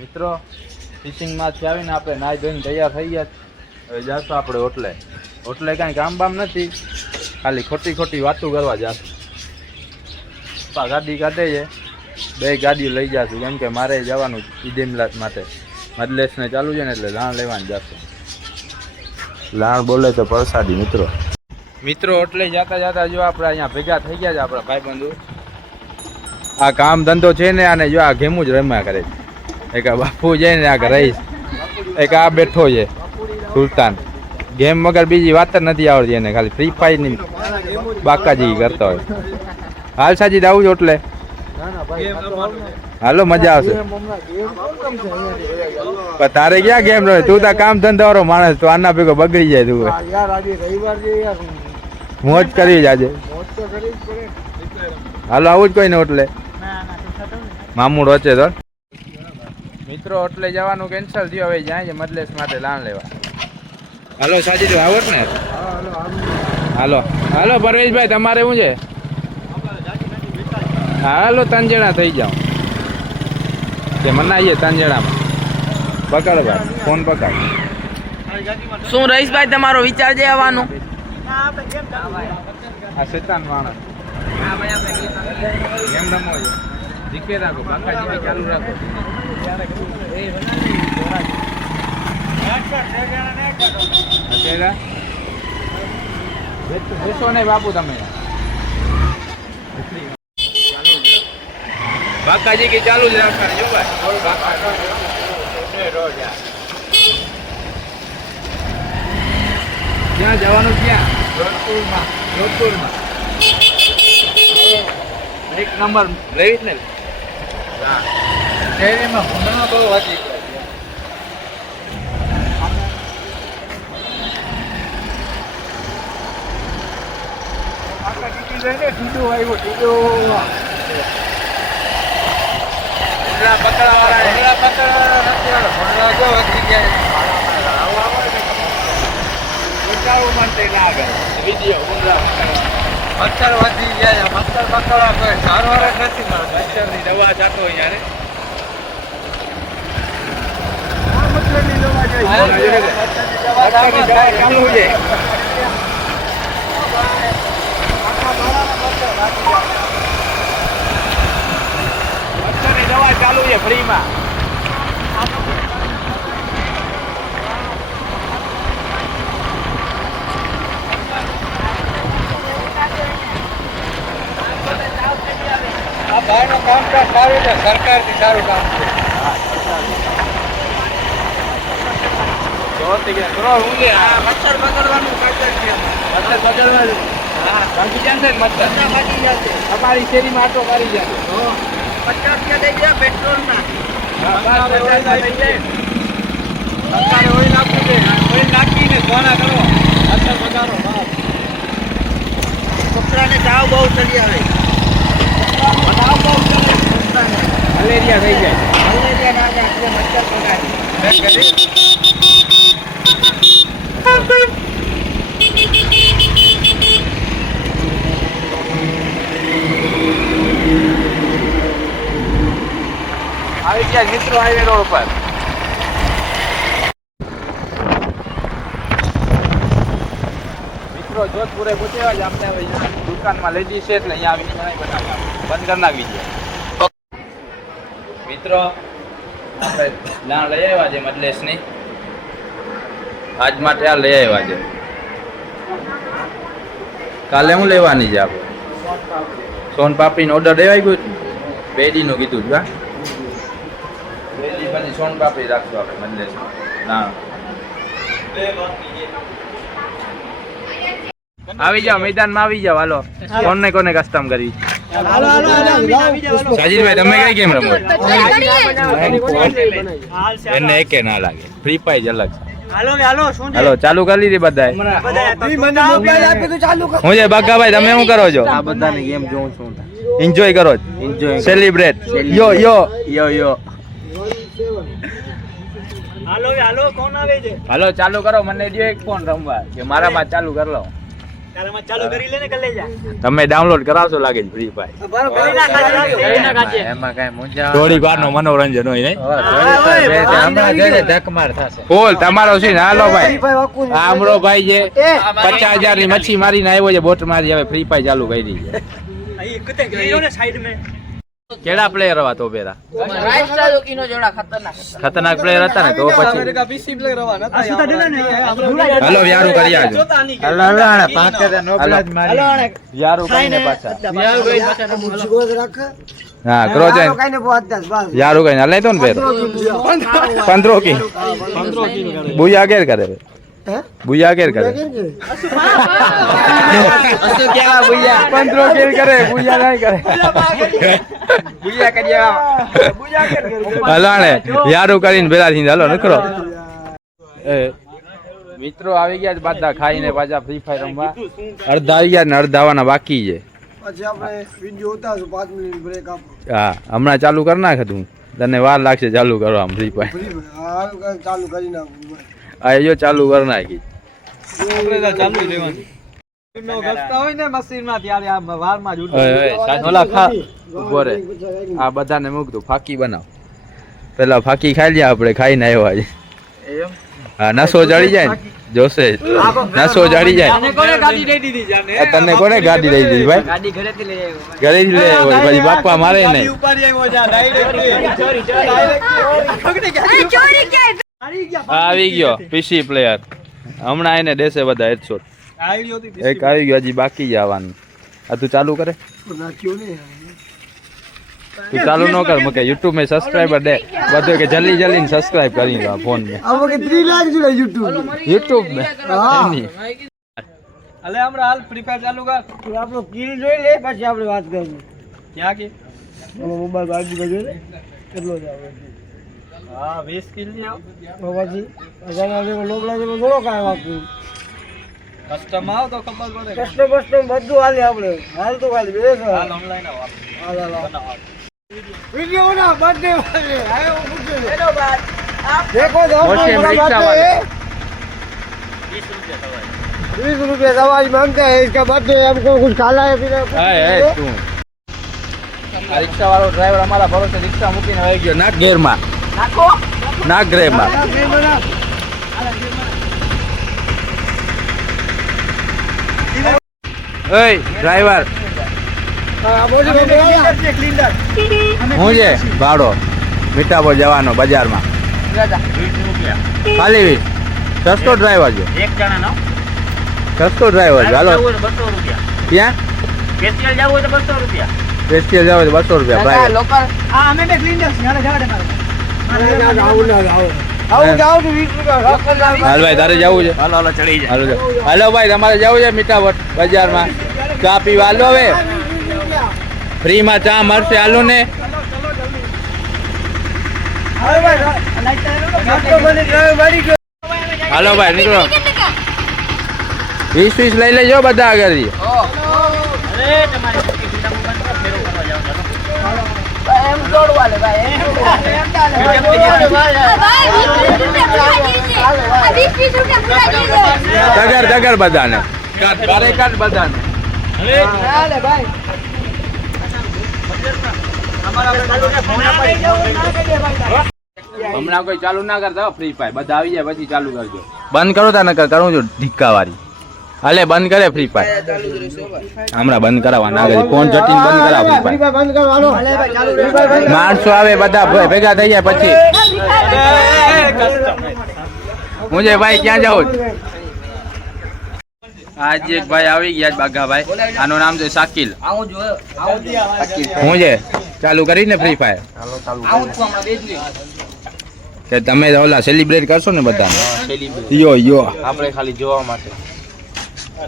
મિત્રો ફિશિંગમાંથી આવીને આપણે નાહી ધોઈને તૈયાર થઈ ગયા. હવે જાશું આપણે હોટલે કાંઈ કામ બામ નથી, ખાલી ખોટી વાતો કરવા જાશું. ગાડી કાઢે છે, 2 ગાડીઓ લઈ જાશું કેમ કે મારે જવાનું ઈદેમલાત માટે. મજલેસને ચાલુ છે ને એટલે લાણ લેવાનું જાશું. લાણ બોલે તો પરસાદી. મિત્રો હોટલે જતા જો આપણે અહીંયા ભેગા થઈ ગયા છે આપણા ભાઈબંધુ. આ કામ ધંધો છે ને આને જો આ ગેમું જ રમ્યા કરે છે. એક આ બાપુ છે ને આ રહીશ, એક આ બેઠો છે સુલતાન. ગેમ વગર બીજી વાત જ નથી આવડતી એને, ખાલી ફ્રી ફાયર ની બાકાજી કરતા હોય. હાલ સાજી આવું છું એટલે હાલો મજા આવશે. પણ તારે ક્યાં ગેમ રહે, તું તો કામ ધંધા વાળો માણસ, તો આના ભેગો બગડી જાય. તું મોજ કરવી જ આજે. હાલો આવું જ કોઈ ને એટલે મામું રોચે તો. મિત્રો એટલે જવાનું કેન્સલ થયું, હવે જાય છે મજલેસ માટે લાણ લેવા. હાલો સાજી આવત ને. હાલો પરવેશભાઈ તમારે શું છે? હાલો 3 જણા થઈ જાઓ કે મનાઈએ 3 જણામાં. પકડ ભાઈ, ફોન પકડ. શું રહીશભાઈ તમારો વિચાર છે આવવાનો? આ શેતાન માણસ કેમ રમો છો? જીકે રાખો, બાકાજી ચાલુ રાખો. બેસો નહીં બાપુ તમે. બાકાજી કે ચાલુ જ રાખવાનું જો ભાઈ. ક્યાં જવાનું? ક્યાં? જોધપુરમાં 1 નંબર લેવી જ ને. શહેરીમાં હુમલો બહુ વધી ગયો. મચ્છર વધી ગયા, મચ્છર પકડવા કોઈ સારવાર જ નથી મળતી. મચ્છરની દવા જાતો અહીંયા મચ્છરની દવા ચાલુ છે. મચ્છરની દવા ચાલુ છે ફ્રીમાં. આ ભાઈનું કામકાજ સારું છે, સરકારથી સારું કામ છે. મચ્છર પકડવાનું તમારી શેરીમાં આટો કરી જશે. 50 લઈ ગયા પેટ્રોલના. ઓઇલ આપવું છે, ઓઇલ નાખીને સોના કરો. મચ્છર પકડો. કપડાને તાવ બહુ ચડી આવે. મલેરિયા થઈ જાય. મલેરિયા ના જાય, મચ્છર પકડાય. આવી ગયા મિત્રો હાઈવે રોડ પર. મિત્રો જોધપુરે પૂછ્યા જ આપણે હવે દુકાનમાં લેડી છે એટલે અહીંયા આવીને ઘણા બધા બંધ કરી નાખી છે. મિત્રો આપણે લાણ લઈ આવ્યા છે મજલેસની. આજ માટે આ લઈ આવ્યા છે. કાલે હું લેવાની છે આપણે? સોન પાપડીનો ઓર્ડર દેવાઈ ગયો. બેડીનું કીધું છે. બેડી પછી સોન પાપડી રાખશું આપણે મજલેસમાં. ના આવી જાઓ, મેદાનમાં આવી જાઓ. હાલો કોને કસ્ટમ કરી? સાજીદભાઈ તમે કઈ ગેમ રમો? એને એકે ના લાગે. ફ્રી ફાયર અલગ છે. હાલો ચાલુ કરી લીધી બધાએ. હું છે બાકાભાઈ, તમે શું કરો છો? આ બધાની ગેમ જોઉં છું. એન્જોય કરો છો? સેલિબ્રેટ. યો હાલો ચાલુ કરો. મને દો એક ફોન રમવા કે મારામાં ચાલુ કરી લો. તમે ડાઉનલોડ કરાવશો લાગે છે ફ્રી ફાયર એમાં કઈ મુંજા થોડીક વાર નો મનોરંજન હોય નહીં હમણાં જોઈને ધકમાર થશે. બોલ તમારો છે ને હાલો ભાઈ આમરો ભાઈ છે 50,000 ની મચ્છી મારીને આવ્યો છે બોટ મારી હવે ફ્રી ફાયર ચાલુ કરી છે કેડા પ્લેયર હતા તો પેલા રાઈસ્ટા જોકીનો જોડા ખતરનાક ખતરનાક પ્લેયર હતા ને તો પછી હાલો યારું કરી આજો હલો હલો આને પાંકે તો નોબલા જ મારી. યારું કઈને પાછા હા ક્રોજન યારું કઈને હલે તો ને પેર 15 કી બુયા કેર કરે બુયા કેર કરે શું કેવા ભૈયા 15 કેર કરે બુયા નહીં કરે ભૈયા કર્યા હલાણે યારું કરીને ભેલા થઈને હાલો નકરો મિત્રો આવી ગયા છે બધા ખાઈને પાછા ફ્રી ફાયર રમવા અડધા આવી ગયા ને અડધા આવવાના બાકી છે પછી આપણે વિડિયો ઉતારશું 5 મિનિટ બ્રેક આપો હા હમણાં ચાલુ કરી નાખ તું તને વાર લાગશે ચાલુ કરવા ફ્રી ફાયર હા ચાલુ કરી નાખું આ જો ચાલુ કરી નાખી ઓલા ખા ઉભો રે આ બધાને મૂક દઉં ફાકી બનાવ પેલા ફાકી ખાઈ લ્યા આપણે ખાઈને આવ્યા છે હા નસો ચડી જાય ને જોશે નસો ચડી જાય તને કોને ગાડી લઈ દીધી ભાઈ ઘરેથી લઈ આવ્યો પછી બાપા મારે નહીં આવી ગયો પીસી પ્લેયર હમણાં એને દેશે બધા હેડશોટ એક આવી ગયો હજી બાકી જ આવવાનું આ તું ચાલુ કરે નાખ્યો ને તું ચાલુ ન કર મકે યુટ્યુબ में સબસ્ક્રાઇબર દે બધું કે જલ્દી જલ્દી સબસ્ક્રાઇબ કરી લો ફોન में આ વખત 3 લાખ જોડે યુટ્યુબ में હા અલે હમણાં હાલ ફ્રી ફાયર ચાલુ કર. આપણો કિલ જોઈ લે પછી આપણે વાત કરીશું ક્યાં કે મોબાઈલ બાજુ બાજુ લે કેટલો જ આવે હા 20 કિલ લ્યો. પછી અજાના જેવો લોબડા જેવો થોડો કાંઈ વાપરું કસ્ટમ આવ તો ખબર પડે. કસ્ટમ બધું હાલે આપણે હાલ તો ખાલી બેસ હાલ ઓનલાઈન આવ. હાલ વિડિયો ના બર્થડે વાલે આયો પૂછો देखो मोशे में रिक्शा वाले। 20 रुपये दवाई मांगते हैं इसका बर्थडे हमको कुछ खाना है फिर તું આ રિક્ષા વાળો ડ્રાઈવર અમારા ભરોસે રિક્ષા મૂકીને આવી ગયો નાક ગેરમાં નાખો નાક ગ્રેમાં ઓય ડ્રાઈવર હું છે ભાડો મીઠાપુર જવાનો બજારમાં ખાલી 20 સસ્તો ડ્રાઈવર છે એક જણાનો સસ્તો ડ્રાઈવર છે હાલો 200 રૂપિયા. ક્યાં સ્પેશિયલ જવું હોય તો 200 રૂપિયા. સ્પેશિયલ જાવ તો 200 રૂપિયા પ્રાઇવેટ લોકલ હા અમે બે ક્લીન જશે. હાલે જવા દે મારો. આવું જાવ તો 20 રૂપિયા હાલ ભાઈ તારે જવું છે હાલો હાલો ચડી જાય. હાલો હાલો ભાઈ તમારે જવું છે મીઠાપુર બજારમાં ચા પીવા હાલો હવે ફ્રીમાં ચા મળશે હાલો ને હાલો ભાઈ નીકળો 20 લઈ લેજો બધા આગળથી અરે તમારી બીજા મોબાઈલ પર ફેરો કરવા જાવ છો. એમ જોડવા લે ભાઈ એમ તગર તગર બધાને કારે કાટ બધાને હમણાં કોઈ ચાલુ ના કરતા ફ્રી ફાયર બધા આવી જાય પછી ચાલુ કરજો બંધ કરો તા નકર કરું છું ઢીક્કા વાળી હાલે બંધ કરે ફ્રી ફાયર હમણાં બંધ કરાવવા ના કરી ફોન જટીને બંધ કરાવ ફ્રી ફાયર બંધ કરવાનો માણસો આવે બધા ભેગા થઈ જાય પછી હું છે ભાઈ ક્યાં જાઉં આજ એક ભાઈ આવી ગયા બાઘાભાઈ આનું નામ છે શાકિલ આવું જો આવું હું છે ચાલુ કરીને ફ્રી ફાયર આવું છું હમણાં બેજ કે તમે ઓલા સેલિબ્રેટ કરશો ને બધા યો યો આપણે ખાલી જોવા માટે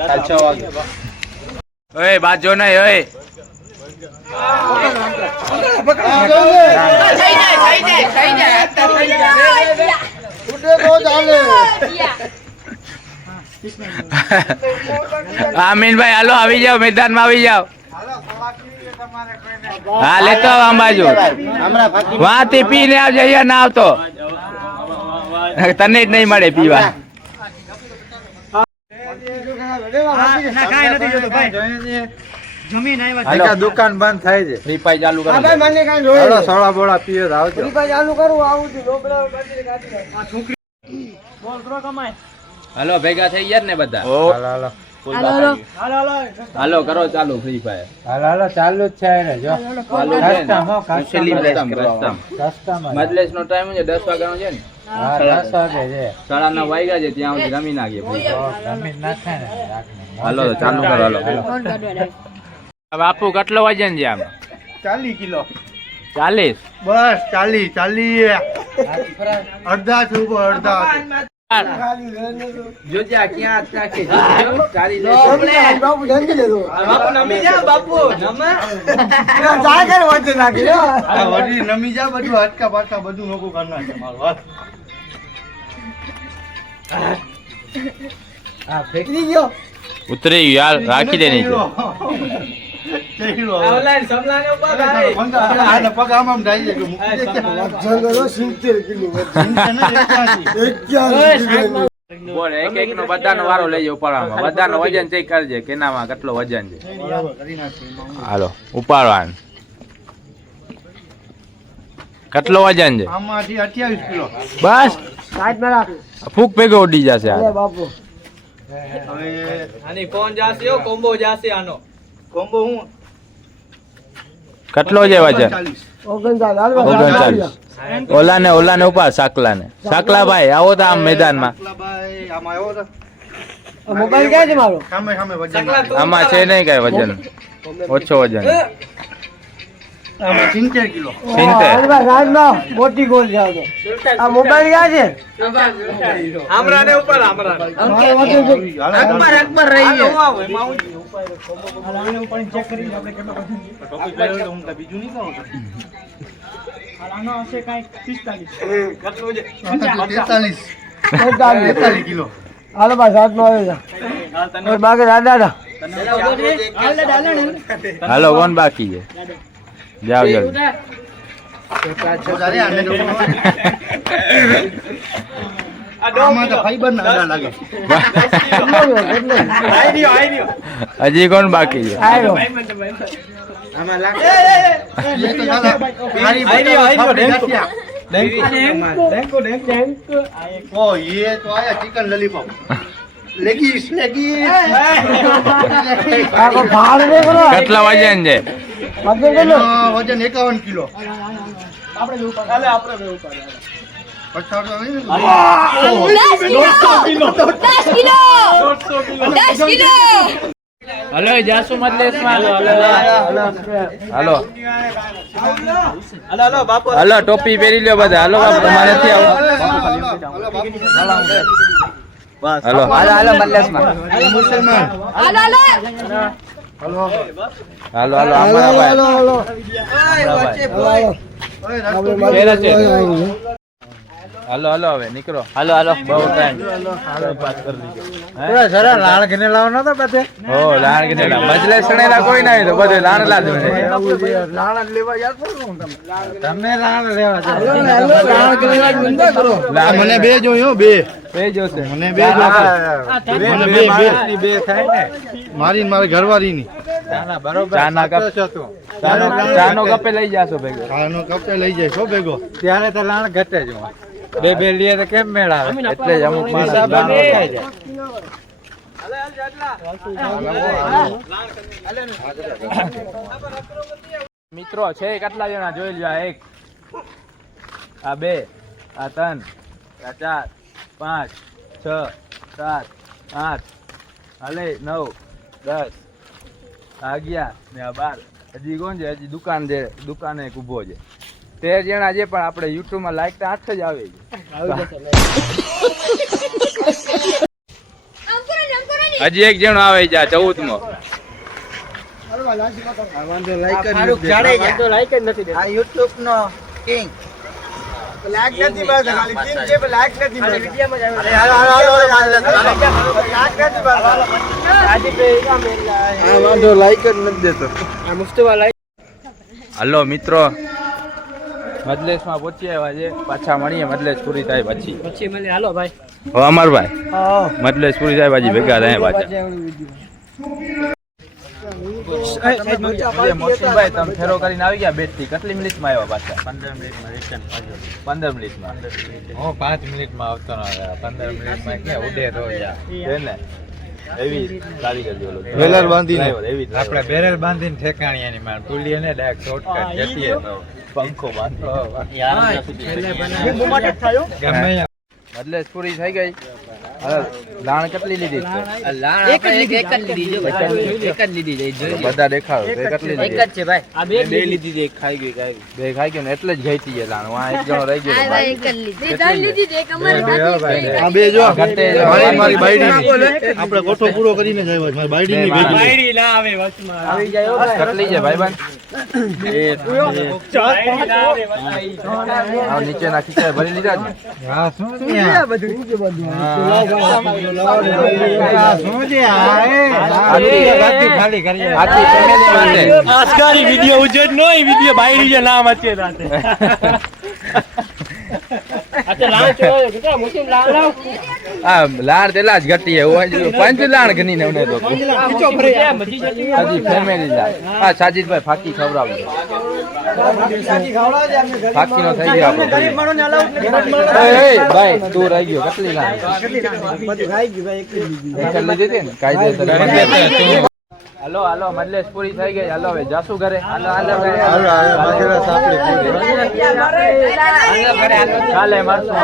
કાલ 6 વાગે ઓય બાજો નહીં ઓય થઈ જાય ઉડે તો ચાલે આમીનભાઈ હાલો આવી જાઓ મેદાનમાં આવી જાઓ હા લેતો આવ આમ બાજુ વાંથી પીને આવજે અહીંયા ના આવતો તને જ નહીં મળે પીવા ના કાંઈ નથી જોતું ભાઈ. જમીન આવ્યા છે. આખા દુકાન બંધ થાય છે. ફ્રી ફાયર ચાલુ કરો. મને કાંઈ જોઈએ હાલો સોળા બોળા પીવે તો આવજો. ફ્રી ફાયર ચાલુ કરું આવું છું ડોબલા કાઢી આ છોકરી બોલ કરો કમાય. હાલો ભેગા થઈ ગયા ને બધા. હાલો હાલો હાલો હાલો હાલો કરો ચાલુ ફ્રી ફાયર. હાલો હાલો ચાલુ જ છે ને જો ચાલુ છે ને. કસ્ટમ હો રસ્તામાં, કસ્ટમ રસ્તામાં. કસ્ટમ મજલિસ નો ટાઈમ છે 10 વાગ્યાનો છે ને. હા 10 વાગે છે 9:30 વાગ્યા છે ત્યાં સુધી રમી નાખીએ free fire. જમીન નાખે ને રાખને. હાલો તો ચાલુ કરો હાલો. બાપુ કેટલો વજન છે આમાં? 40 કિલો 40. બસ 40 અડધા છે ઉપર અડધા જોજે આ ક્યાં નાખે છે. 40 બાપુ જંગી લેતો બાપુ નમી જા બાપુ નમે જા કર વચ્ચે નાખી લો વડી નમી જા બધું હટકા પાટકા બધું નોકું કરી નાખે મારું હાથ. હા ફેક નીકળી ગયો ઉતરી ગયું યાર રાખી દે નીચે. ચહેરો. ઓનલાઈન સમલાને ઉપર ભાઈ આને પગ આમ આમ ઢાઈ જાય કે મૂકી દે કે જંગલો 70 કિલો ચિંતા નથી, 81 બોલ એક એક નો બધાનો વારો લઈ જાવ ઉપાડવામાં. બધાનો વજન ચેક કરજે કેનામાં કેટલો વજન છે. કરી નાખે. હાલો ઉપાડવાનું. કેટલો વજન છે? આમાંથી 28 કિલો. બસ સાઈડ માં રાખ ફૂક ભેગો ઉડી જશે અરે આ. બાપુ હવે આની ફોન જાશે કોમ્બો જાશે આનો કોમ્બો હું કેટલો છે વજન? 39 ઓલાને ઉપાડ સાકલા ભાઈ આવો તો આમ મેદાનમાં. ભાઈ આમાં આવ્યો તો મોબાઈલ ક્યાં છે મારો સામે સામે વજન આમાં છે નહીં કઈ વજન ઓછો વજન આમાં 70 કિલો. 70. રાજમાં મોટી ગોલ છે આ મોબાઈલ ક્યાં છે આમરાને ઉપર આમરાને અકબર અકબર રહી છે આને ઉપર ચેક કરીને આપણે કેટલો બધું ટોપિક લાવ્યો એટલે હું તો બીજું નહીં કહું તો. આનો હશે કાંઈક 45 કેટલું છે 43 કિલો. હાલો બસ હાથમાં આવે છે બાકી દાદા હાલો કોણ બાકી છે? જાવ જલ્દી. વધારે આને તો આમાં તો ફાઈબર ના આડા લાગે. હજી કોણ બાકી છે? આવ્યો એ તો સાલા મારી બધા ઓ ये तो आया चिकन लॉलीपॉप लेगीस આખો ભાડ ને કરો કેટલા વજન છે? વજન કેટલો वजन 51 किलो. હલો જાસુ મજલિસમાં. હાલો હાલો બાપુ હાલો ટોપી પહેરી લ્યો બધા. હાલો બાપુ તમારે નથી આવું. હાલો હાલો મલ્લેશમાં मुसलमान હાલો હાલો અમારા ભાઈ. પહેરે છે. હાલો હાલો હવે નીકળો. હાલો હાલો બહુ ટાઈમ. પૂરા સરા લાળ ગને લાવવાનો તો બધે હો લાણ કે મજલિસ સણેલા કોઈ નહીં તો બધે લાણલા જ હોય. લાળ લેવા યાદ કરું તમે લાળ લેવા જાવ મને બે જોયો બે બે જોશે. મને બે જોશે મને બે બે થાય ને મારી ને મારી ઘરવાળી ની ના બરોબર ચાના કપ. છો તું ચાનો કપે લઈ જાશો ભેગો. ખાનો કપે લઈ જાય છો ભેગો. ત્યારે તો લાળ ઘટે જ બે લીએ તો કેમ મેળ આવે એટલે જ અમુક માણસ હિસાબ લાણ નહીં થાય. થાય. મિત્રો છે કેટલા જણા જોઈ લ્યો. આ 1 આ 2 આ 3 આ 4 5 6 7 8 હાલે 9 10 આ 11 ને આ 12. હજી કોણ છે? હજી દુકાને એક ઊભો છે. 13 જણા છે પણ આપણે યુટ્યુબ માં લાઈક તો 8 જ આવે છે. હજી એક જણો આવે છે 14મો. આ YouTube નો કિંગ લાઈક નથી મળતા ખાલી કિંગ છે પણ લાઈક નથી મળતા વિડિયોમાં જ આવે. લાઈક નથી મળતા આ વાંધો લાઈક જ નથી દેતો આ મુસ્તફા લાઈક હલો મિત્રો મજલિસમાં પહોંચી આવ્યા છે. પાછા મળીએ મજલિસ પૂરી થાય પછી. પછી મળે હાલો ભાઈ હો અમરભાઈ મતલબ પૂરી થાય બાજી ભેગા થાય પાછા મોસીનભાઈ તમે ફેરો કરીને આવી ગયા બેટ થી કેટલી મિનિટમાં આવ્યા પાછા 15 મિનિટમાં રિટર્ન પાછો 15 મિનિટમાં હું 5 મિનિટમાં આવતો ન હતો 15 મિનિટમાં ક્યાં ઉડે તો ને એવી ચાલી કરજો વેલર બાંધીને. એવી આપણે બેરલ બાંધીને ઠેકાણી એની માં પુલીએ ને ડાયરેક્ટ શોર્ટકટ જતીએ તો પંખો બાંધી યાર સુધી ગમે મતલબ પૂરી થઈ ગઈ હવે લાણ કેટલી લીધી છે? એક જ લીધી જો ભાઈ એક જ લીધી છે બધા દેખાડો તે કેટલી એક જ લીધી છે ભાઈ આ બે લીધી છે બે ખાઈ ગયો ને એટલે જ ગઈ છે લાણ આ એક જણો રહી ગયો આ બે જો ઘટે મારી બાયડીની. આપણે ગોઠવો પૂરો કરીને જ આવ્યા છે. મારી બાયડીની ભેગી. બાયડી ના આવે વચમાં આવી જાય કેટલી છે ભાઈબંધ આ નીચેના ખીચા ભરી લીધા છે હા શું છે આ બધું શું છે ખાલી કરીએ આખી ફેમિલી માટે આસ્કારી વિડિયો ઉજ્જડ નો ઈ વિડિયો બાયડી જે નામ છે રાતે અચ્છા લાવ છો કેટલા મુસ્લિમ લાવ લાવ આ લાણ તેલા જ ઘટી હે પાંચ લાણ ગની ને મને તો ખીચો ફરે મજી જતી હજી ફેમિલી લાણ હા સાજીદભાઈ ફાકી ખવડાવજો ફાકી નો થઈ ગયો આપણો એ ભાઈ તું રહી ગયો કેટલી લાણ એક લીધી હતી ને કાયદેસર હાલો હાલો મજલિસ પૂરી થઈ ગઈ હાલો હવે જાસુ ઘરે હાલો હાલો બગેડા સાપડી પૂરી. કાલે મળશું